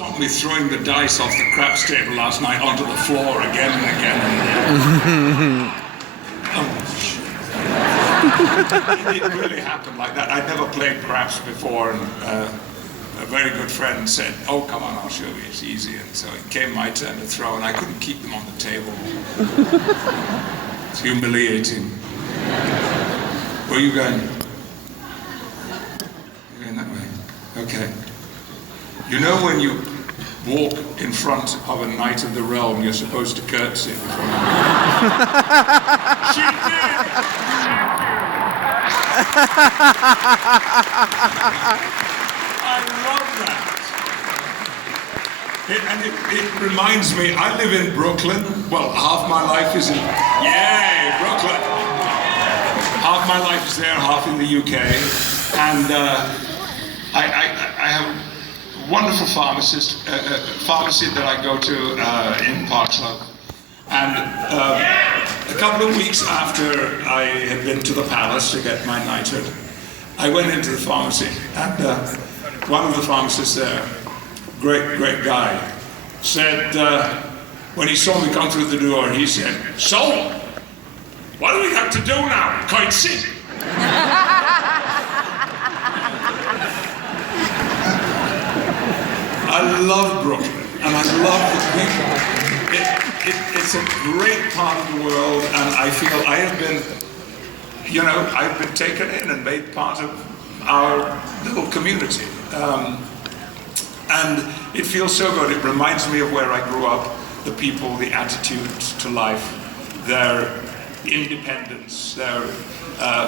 Stopped me throwing the dice off the craps table last night onto the floor again and again and again. Oh, shit. It really happened like that. I'd never played craps before, and a very good friend said, "Oh, come on, I'll show you, it's easy." And so it came my turn to throw, and I couldn't keep them on the table. It's humiliating. Where are you going? You're going that way. Okay. You know when you walk in front of a knight of the realm, you're supposed to curtsy before you... She did! I love that. It reminds me, I live in Brooklyn. Well, half my life is in... Yay, Brooklyn! Half my life is there, half in the UK. And I have a wonderful pharmacy that I go to in Park Slope. And a couple of weeks after I had been to the palace to get my knighthood, I went into the pharmacy, and one of the pharmacists there, great guy, said, when he saw me come through the door, he said, "So, what do we have to do now? Curtsy?" I love Brooklyn, and I love the people. It's a great part of the world, and I feel I have been, I've been taken in and made part of our little community. And it feels so good. It reminds me of where I grew up, the people, the attitude to life, their independence, their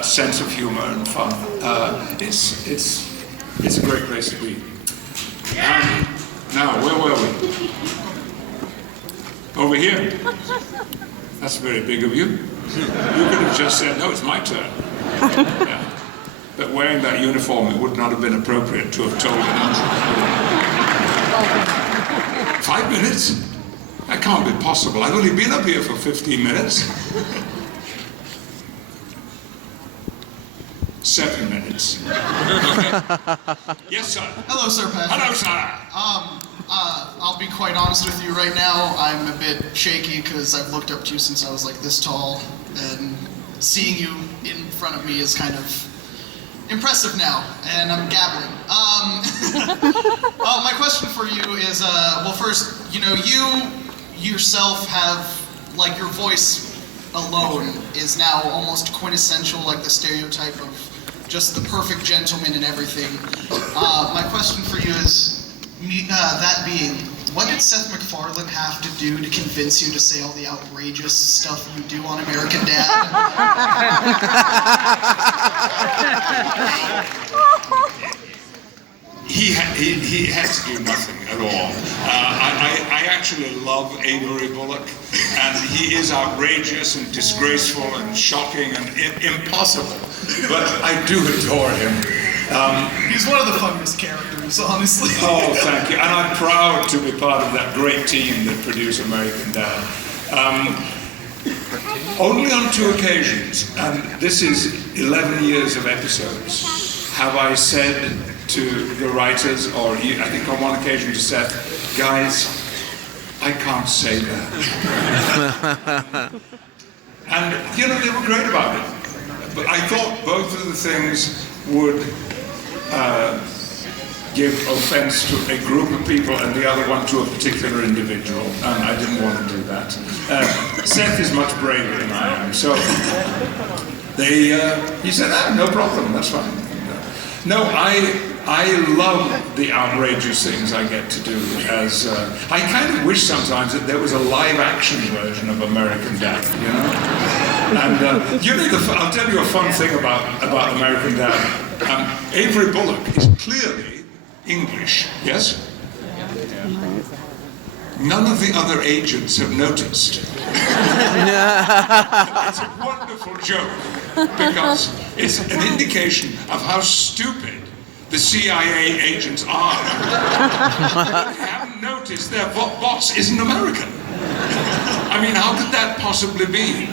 sense of humor and fun. It's a great place to be. Now, where were we? Over here. That's very big of you. You could have just said, "No, it's my turn." Yeah. But wearing that uniform, it would not have been appropriate to have told him. 5 minutes? That can't be possible. I've only been up here for 15 minutes. 7 minutes. Okay. Yes, sir. Hello, Sir Patrick. Hello, sir. I'll be quite honest with you right now. I'm a bit shaky because I've looked up to you since I was like this tall, and seeing you in front of me is kind of impressive now, and I'm gabbling. My question for you is, well, first, you yourself have, like, your voice alone is now almost quintessential, like the stereotype of just the perfect gentleman and everything. My question for you is, that being, what did Seth MacFarlane have to do to convince you to say all the outrageous stuff you do on American Dad? He had to do nothing at all. I actually love Avery Bullock, and he is outrageous and disgraceful and shocking and impossible, but I do adore him. He's one of the funniest characters, honestly. Oh, thank you. And I'm proud to be part of that great team that produced American Dad. Only on 2 occasions, and this is 11 years of episodes, have I said to the writers, or I think on one occasion to Seth, "Guys, I can't say that." And, they were great about it. But I thought both of the things would give offense to a group of people and the other one to a particular individual, and I didn't want to do that. Seth is much braver than I am, so he said, "No problem, that's fine." No, I love the outrageous things I get to do. As I kind of wish sometimes that there was a live-action version of American Dad, And I'll tell you a fun thing about American Dad. Avery Bullock is clearly English, yes? None of the other agents have noticed. It's a wonderful joke, because it's an indication of how stupid the CIA agents are. They haven't noticed their boss isn't American. I mean, how could that possibly be?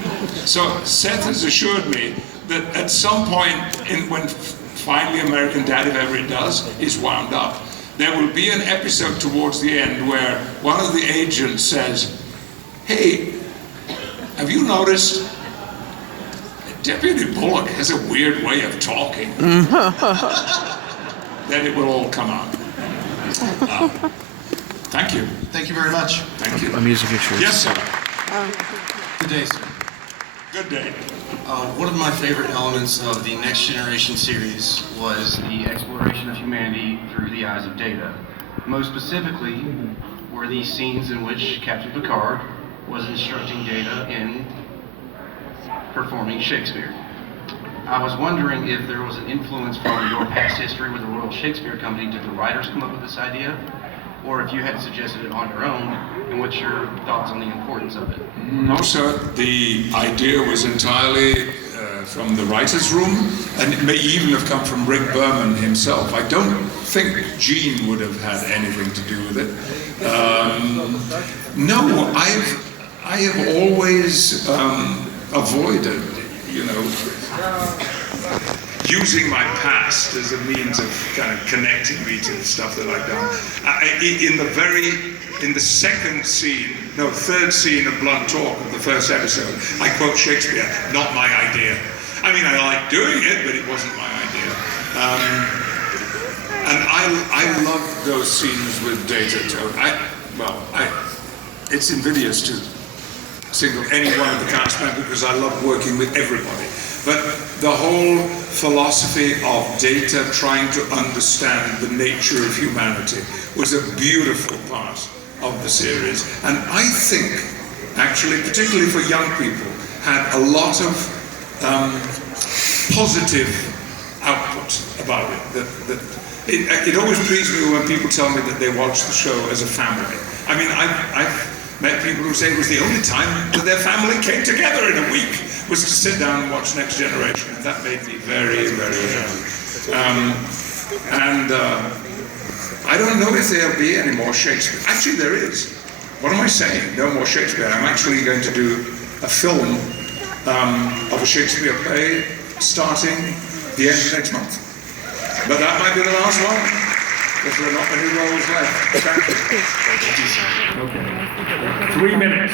So Seth has assured me that at some point, when finally American Dad, if ever it does, is wound up, there will be an episode towards the end where one of the agents says, "Hey, have you noticed Deputy Bullock has a weird way of talking?" Then it will all come out. Thank you. Thank you very much. Thank you. A music issue. Yes, sir. Good day, sir. Good day. One of my favorite elements of the Next Generation series was the exploration of humanity through the eyes of Data. Most specifically, were these scenes in which Captain Picard was instructing Data in performing Shakespeare. I was wondering if there was an influence from your past history with the Royal Shakespeare Company. Did the writers come up with this idea? Or if you had suggested it on your own, and what's your thoughts on the importance of it? No, sir. The idea was entirely from the writer's room, and it may even have come from Rick Berman himself. I don't think Gene would have had anything to do with it. No, I have always avoided, using my past as a means of kind of connecting me to the stuff that I've done. In the third scene of Blunt Talk of the first episode, I quote Shakespeare, not my idea. I mean, I like doing it, but it wasn't my idea. And I love those scenes with Data. It's invidious to single any one of the cast members because I love working with everybody. But the whole philosophy of Data trying to understand the nature of humanity was a beautiful part of the series. And I think, actually, particularly for young people, had a lot of positive output about it. It always pleased me when people tell me that they watch the show as a family. I mean, I've met people who say it was the only time that their family came together in a week was to sit down and watch Next Generation, and that made me very, very happy. I don't know if there'll be any more Shakespeare. Actually, there is. What am I saying? No more Shakespeare. I'm actually going to do a film of a Shakespeare play starting the end of next month. But that might be the last one, because there are not many roles left. Thank you. Okay. 3 minutes.